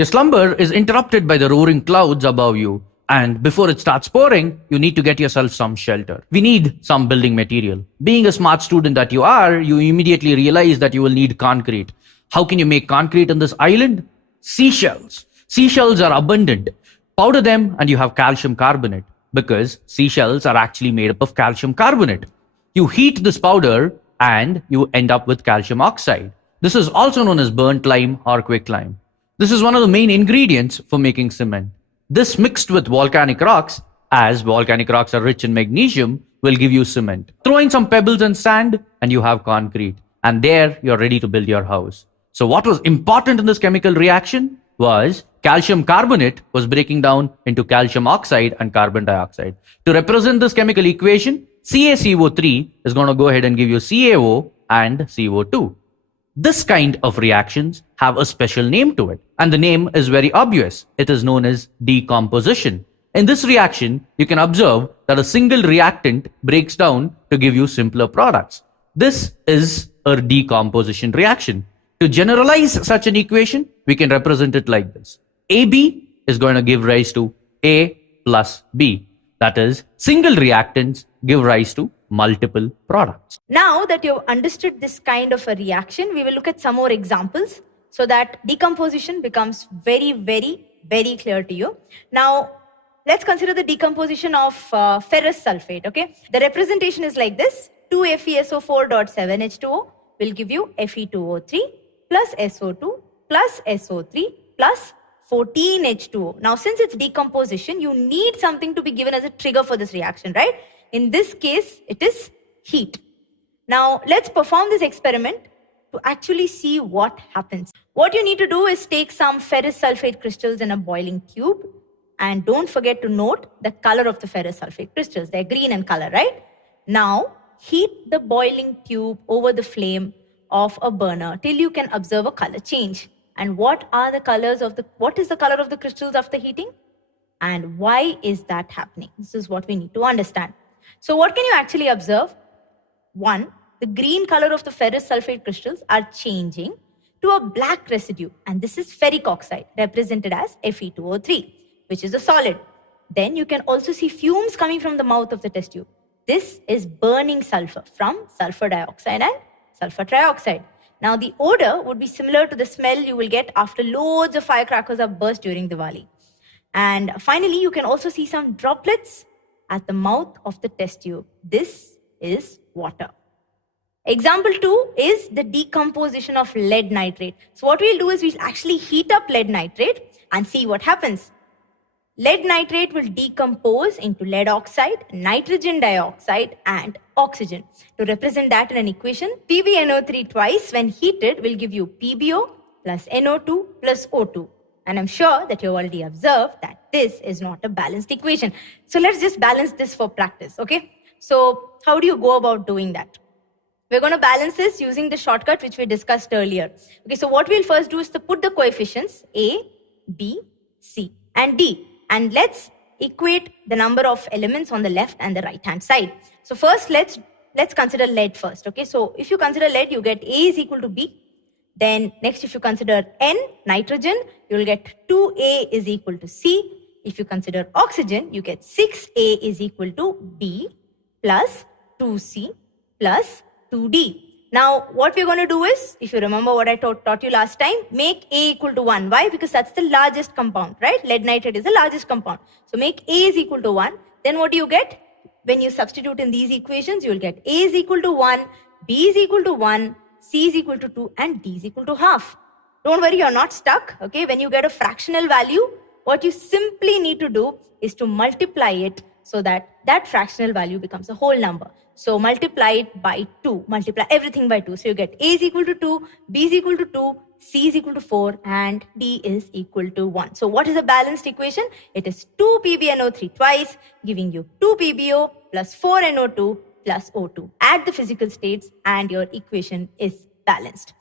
Your slumber is interrupted by the roaring clouds above you, and before it starts pouring, you need to get yourself some shelter. We need some building material. Being a smart student that you are, you immediately realize that you will need concrete. How can you make concrete on this island? Seashells. Seashells are abundant. Powder them and you have calcium carbonate, because seashells are actually made up of calcium carbonate. You heat this powder and you end up with calcium oxide. This is also known as burnt lime or quicklime. This is one of the main ingredients for making cement. This mixed with volcanic rocks, as volcanic rocks are rich in magnesium, will give you cement. Throw in some pebbles and sand and you have concrete. And there you're ready to build your house. So what was important in this chemical reaction was calcium carbonate was breaking down into calcium oxide and carbon dioxide. To represent this chemical equation, CaCO3 is going to go ahead and give you CaO and CO2. This kind of reactions have a special name to it, and the name is very obvious. It is known as decomposition. In this reaction, you can observe that a single reactant breaks down to give you simpler products. This is a decomposition reaction. To generalize such an equation, we can represent it like this. AB is going to give rise to A plus B. That is, single reactants give rise to multiple products. Now that you've understood this kind of a reaction, we will look at some more examples so that decomposition becomes very, very, very clear to you. Now, let's consider the decomposition of ferrous sulfate, okay? The representation is like this. 2FeSO4.7H2O will give you Fe2O3 plus SO2 plus SO3 plus 14H2O. Now, since it's decomposition, you need something to be given as a trigger for this reaction, right? In this case, it is heat. Now, let's perform this experiment to actually see what happens. What you need to do is take some ferrous sulfate crystals in a boiling tube, and don't forget to note the color of the ferrous sulfate crystals. They're green in color, right? Now, heat the boiling tube over the flame of a burner till you can observe a color change. And what is the color of the crystals after heating? And why is that happening? This is what we need to understand. So what can you actually observe? One, the green color of the ferrous sulfate crystals are changing to a black residue. And this is ferric oxide, represented as Fe2O3, which is a solid. Then you can also see fumes coming from the mouth of the test tube. This is burning sulfur from sulfur dioxide and sulfur trioxide. Now, the odor would be similar to the smell you will get after loads of firecrackers are burst during Diwali. And finally, you can also see some droplets at the mouth of the test tube. This is water. Example 2 is the decomposition of lead nitrate. So what we'll do is we'll actually heat up lead nitrate and see what happens. Lead nitrate will decompose into lead oxide, nitrogen dioxide, and oxygen. To represent that in an equation, PbNO3 twice when heated will give you PbO plus NO2 plus O2. And I'm sure that you already observed that this is not a balanced equation. So let's just balance this for practice, okay? So how do you go about doing that? We're going to balance this using the shortcut which we discussed earlier. Okay, so what we'll first do is to put the coefficients A, B, C, and D. And let's equate the number of elements on the left and the right hand side. So first, let's consider lead first. Okay, so if you consider lead, you get A is equal to B. Then next, if you consider N, nitrogen, you will get 2A is equal to C. If you consider oxygen, you get 6A is equal to B plus 2C plus 2D. Now, what we're going to do is, if you remember what I taught you last time, make A equal to 1. Why? Because that's the largest compound, right? Lead nitrate is the largest compound. So make A is equal to 1. Then what do you get? When you substitute in these equations, you will get A is equal to 1, B is equal to 1, C is equal to 2, and D is equal to half. Don't worry, you're not stuck. Okay, when you get a fractional value, what you simply need to do is to multiply it so that that fractional value becomes a whole number. So multiply it by 2, multiply everything by 2. So you get A is equal to 2, B is equal to 2, C is equal to 4, and D is equal to 1. So what is a balanced equation? It is 2 PbNO3 twice, giving you 2 PbO plus 4 NO2 plus O2. Add the physical states and your equation is balanced.